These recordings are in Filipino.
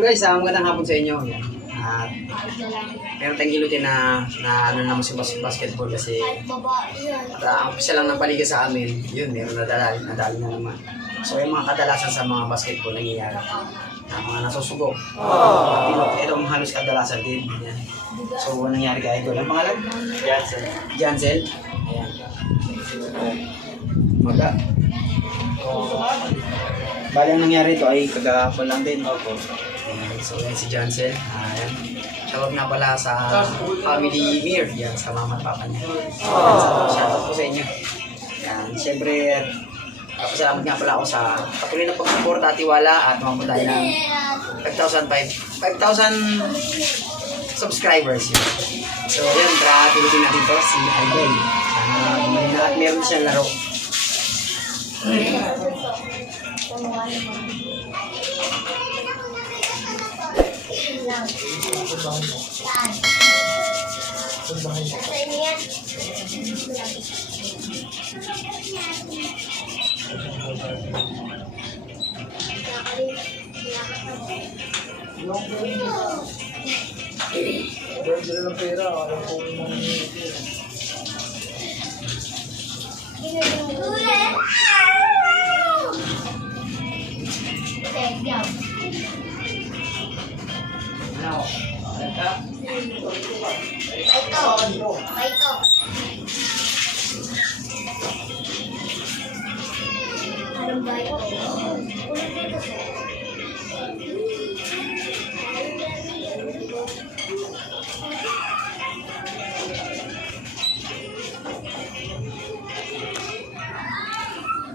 So guys, magandang hapon sa inyo. Yan. At meron tayong gilutin na ano naman si basketball kasi ang umpisa lang ng paligid sa amin, yun, meron nadali na naman. So yung mga kadalasan sa mga basketball nangyayari na mga nasusugok. Ito ang halos kadalasan din. Yan. So nangyari kay Idol. Ang pangalan? Jansel. Ayan. Maga. Bali ang nangyari ito ay kagahapon lang din. So yan si Jansel. Ayan. Shoutout nga pala sa family Mir. Yan, sa mama at papa niya. Shoutout po sa inyo. Yan, siyempre, pasalamat nga pala ako sa patuloy na pag-suporta at tiwala at umabot tayo ng 5,000 subscribers. Yun. So yan, tuloy natin ito si Idol. Sana gumaling na at meron siyang laro. Sila ng pera, alam ko kung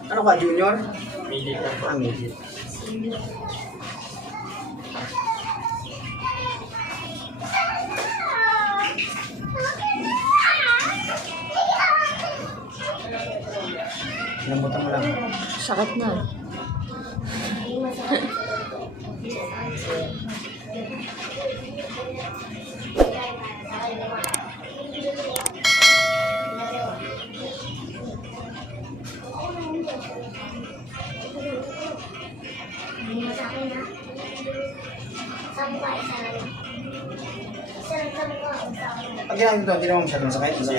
Ano ka, junior? Milit lang po. Milit. Lambutan mo lang. Sakit na. Pag ginagawa ito, hindi naman masyadong sakit. Pag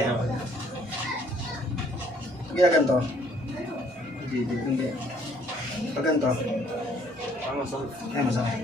ginagawa hindi. Pag ganito, ay masakit.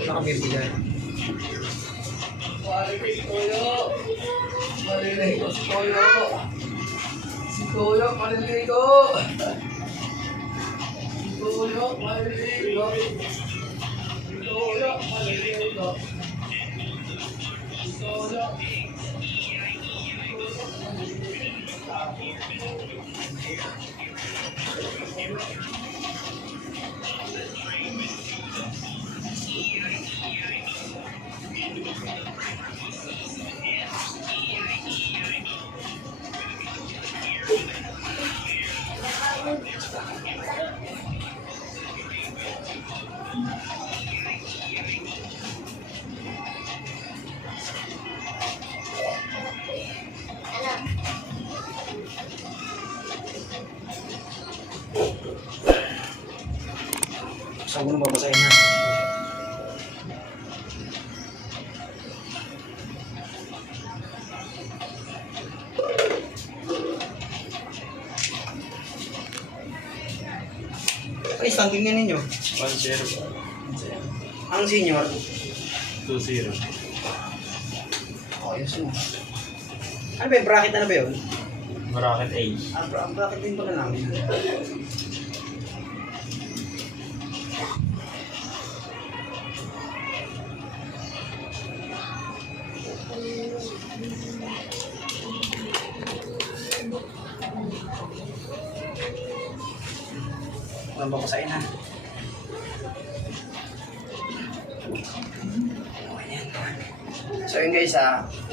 Nakabirti dyan. Malilig si Toyo. Malilig ko si Toyo. Si Toyo, malilig ko. Si Toyo, malilig ko. Si Toyo, malilig ko. Si Toyo. Gusto ko na babasahin na. Ay, standing na ninyo. 1-0. Ang senior. 2-0. Oh, ayos mo. Ano ba yung bracket na ba yun? Bracket A. Ang bracket din pala namin. Walang babasahin na. So yun guys, hanggang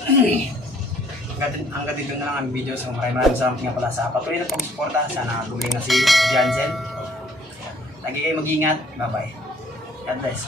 dito na lang ang video. So maraming salamat nga pala sa patuloy na pag-suporta. Sana gumaling na si Jansen. Lagi kayo mag-ingat. Bye bye. God bless.